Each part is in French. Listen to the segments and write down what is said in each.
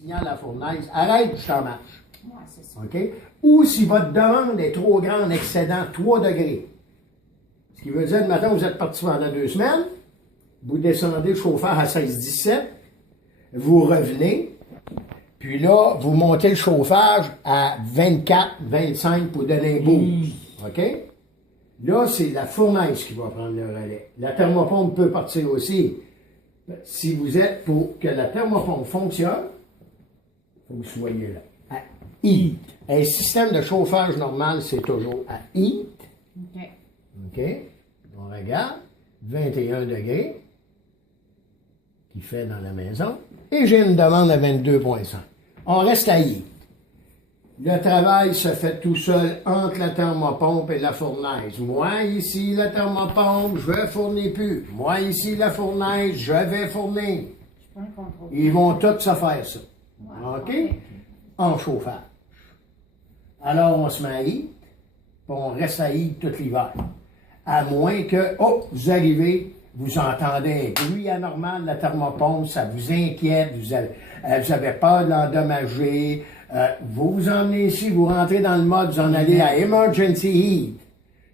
signal à la fournaise, arrête, je t'en marche. Ouais, c'est ça. OK? Ou si votre demande est trop grande, excédant 3 degrés. Ce qui veut dire, maintenant, vous êtes parti pendant 2 semaines, vous descendez le chauffeur à 16-17, vous revenez, puis là, vous montez le chauffage à 24-25 pour donner un boost. OK? Là, c'est la fournaise qui va prendre le relais. La thermopompe peut partir aussi. Si vous êtes pour que la thermopompe fonctionne, il faut que vous soyez là. À heat. Un système de chauffage normal, c'est toujours à heat. OK. OK? On regarde. 21 degrés. Qui fait dans la maison. Et j'ai une demande à 22,5. On reste à heat. Le travail se fait tout seul entre la thermopompe et la fournaise. Moi, ici, la thermopompe, je ne fournis plus. Moi, ici, la fournaise, je vais fournir. Je prends le contrôle. Ils vont tous se faire ça. Ouais, OK? OK. En chauffage. Alors, on se met à heat, puis on reste à heat tout l'hiver. À moins que, vous arrivez, vous entendez un bruit anormal de la thermopompe, ça vous inquiète, vous avez peur de l'endommager, vous vous emmenez ici, vous rentrez dans le mode, vous en allez à Emergency Heat.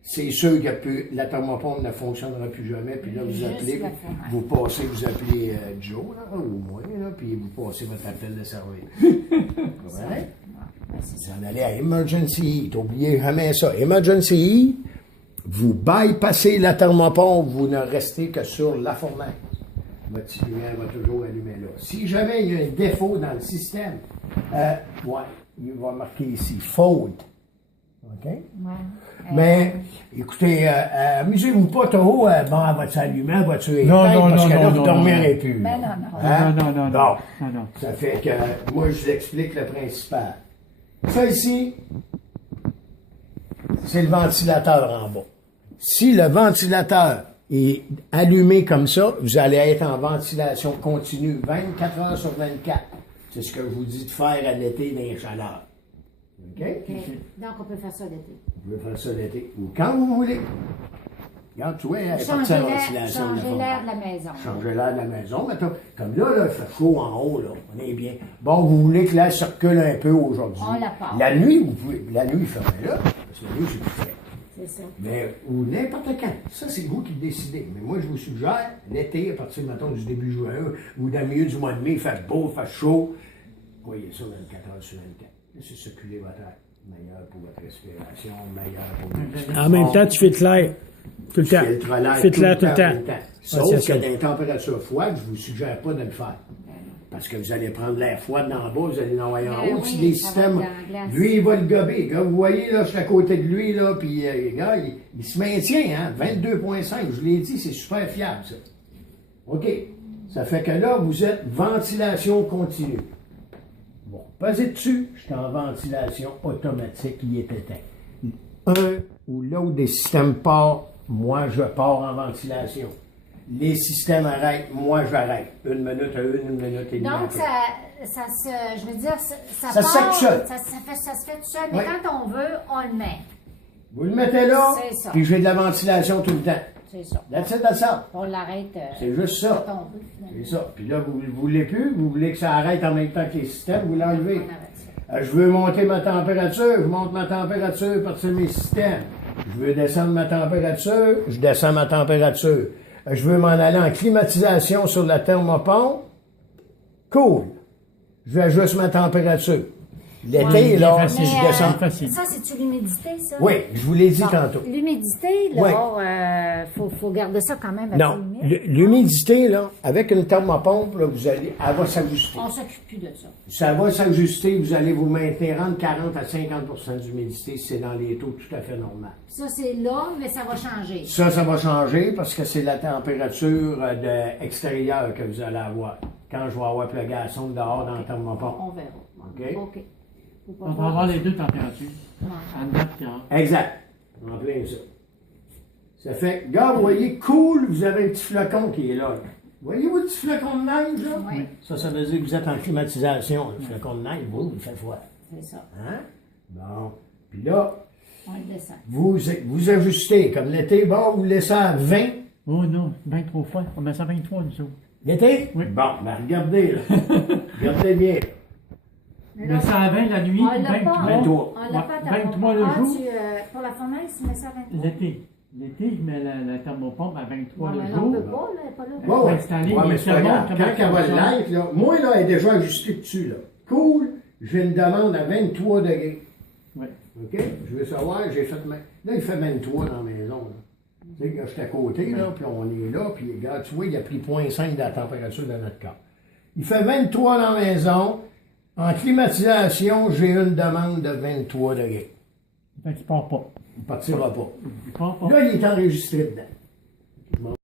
C'est sûr que la thermopompe ne fonctionnera plus jamais, puis là, vous appelez, vous appelez Joe, là, ou moi, là, puis vous passez votre appel de service. Ouais. Vous en allez à Emergency Heat, n'oubliez jamais ça. Emergency Heat, vous bypassez la thermopompe, vous ne restez que sur la fournaise. Votre petite lumière va toujours allumer là. Si jamais il y a un défaut dans le système, il va marquer ici « faute ». OK? Ouais. Mais, écoutez, amusez-vous pas trop, elle va s'allumer, elle va tuer Non, parce que là, vous non, ne dormirez plus. Ben là. non, non. Hein? Non. Bon. Ça fait que, moi, je vous explique le principal. Ça ici, c'est le ventilateur en bas. Si le ventilateur est allumé comme ça, vous allez être en ventilation continue 24 heures sur 24. C'est ce que je vous dis de faire à l'été dans les chaleurs. OK? OK. Donc, on peut faire ça l'été. Vous pouvez faire ça l'été ou quand vous voulez. Regarde, tu vois, elle est partie en ventilation. Changer l'air de la maison. Changer l'air de la maison. Mettons, comme là, il fait chaud en haut, là. On est bien. Bon, vous voulez que l'air circule un peu aujourd'hui. On la part. La nuit, vous pouvez. La nuit, fermez-la. Parce que la nuit, c'est plus frais. C'est ça. Mais, ou n'importe quand. Ça, c'est vous qui décidez. Mais moi, je vous suggère, l'été, à partir, mettons, du début juin, ou dans le milieu du mois de mai, il fait beau, il fait chaud. Voyez ça 24 heures sur 24. Laissez circuler votre air. Meilleur pour votre respiration, meilleur pour votre... En même temps, tu filtres l'air. Tout le temps. Filtre l'air tout le temps. Sauf que dans les températures froides, je ne vous suggère pas de le faire. Parce que vous allez prendre l'air froid d'en bas, vous allez l'envoyer en haut. Si les systèmes, lui, il va le gober. Gars, vous voyez, là, je suis à côté de lui, là, puis, gars, il se maintient, hein, 22,5. Je vous l'ai dit, c'est super fiable, ça. OK. Ça fait que là, vous êtes ventilation continue. Bon, posez dessus, je suis en ventilation automatique, il est éteint. Un ou l'autre des systèmes part, moi, je pars en ventilation. Les systèmes arrêtent, moi, j'arrête. 1 minute à 1 minute et demie. Donc, je veux dire, ça se fait part, tout seul. ça se fait tout seul, mais Oui. quand on veut, on le met. Vous le mettez là, C'est ça. puis j'ai de la ventilation tout le temps. C'est ça. That's it, that's all. On l'arrête. C'est juste ça. Quand on veut, finalement. C'est ça. Puis là, vous ne voulez plus, vous voulez que ça arrête en même temps que les systèmes, vous l'enlevez. On arrête ça. Je veux monter ma température, je monte ma température à partir de mes systèmes. Je veux descendre ma température, je descends ma température. Je veux m'en aller en climatisation sur la thermopompe. Cool. Je vais ajuster ma température. L'été, Ouais, là, facile. si je Mais, descends. facile. ça, c'est-tu l'humidité, ça? Oui, je vous l'ai dit Bon, tantôt. l'humidité, là, faut garder ça quand même assez Non, humide. l'humidité, là, avec une thermopompe, là, elle va s'ajuster. On s'occupe plus de ça. Ça va s'ajuster, vous allez vous maintenir entre 40 à 50 d'humidité, c'est dans les taux tout à fait normaux. Ça, c'est là, mais ça va changer. Ça va changer parce que c'est la température extérieure que vous allez avoir. Quand je vais avoir plugué à son dehors dans le thermopompe. On verra. OK? OK. Faut pas On va voir. avoir les deux températures. Ouais. En date, hein. Exact. En plein ça. Ça fait, gars, vous voyez, cool, vous avez un petit flocon qui est là. Voyez-vous le petit flocon de neige, là? Oui. Ça veut dire que vous êtes en climatisation. Le flocon de neige, vous, il fait froid. C'est ça. Hein? Bon. Puis là, On le descend. vous ajustez. Comme l'été, bon, vous laissez à 20. Oh non, bien trop froid. On met ça à 23, nous autres. L'été? Oui. Bon, ben regardez, là. Regardez bien. Mais ça à 20 la nuit, On l'a 23. pas. 23. On l'a pas à 23 le Ah, jour. pour la fournaise, tu mets ça à 23. L'été. L'été, il met la thermopompe à 23 Non, le mais là, on peut jour. pas, là, elle est pas là. Ouais, ouais. Installer, Ouais, mais il c'est te pas montre grave. comment Quand elle va ça live, là, moi, là, elle est déjà ajustée dessus, là. Cool. J'ai une demande à 23 degrés. Ouais. OK? Je veux savoir, j'ai fait. Là, il fait 23 dans la maison, là. Tu sais, je suis à côté, là, puis on est là, puis regarde, tu vois, il a pris 0,5 de la température de notre corps. Il fait 23 dans la maison. En climatisation, j'ai une demande de 23 degrés. Fait qu'il part pas. Il ne partira pas. Il part pas. Là, il est enregistré dedans.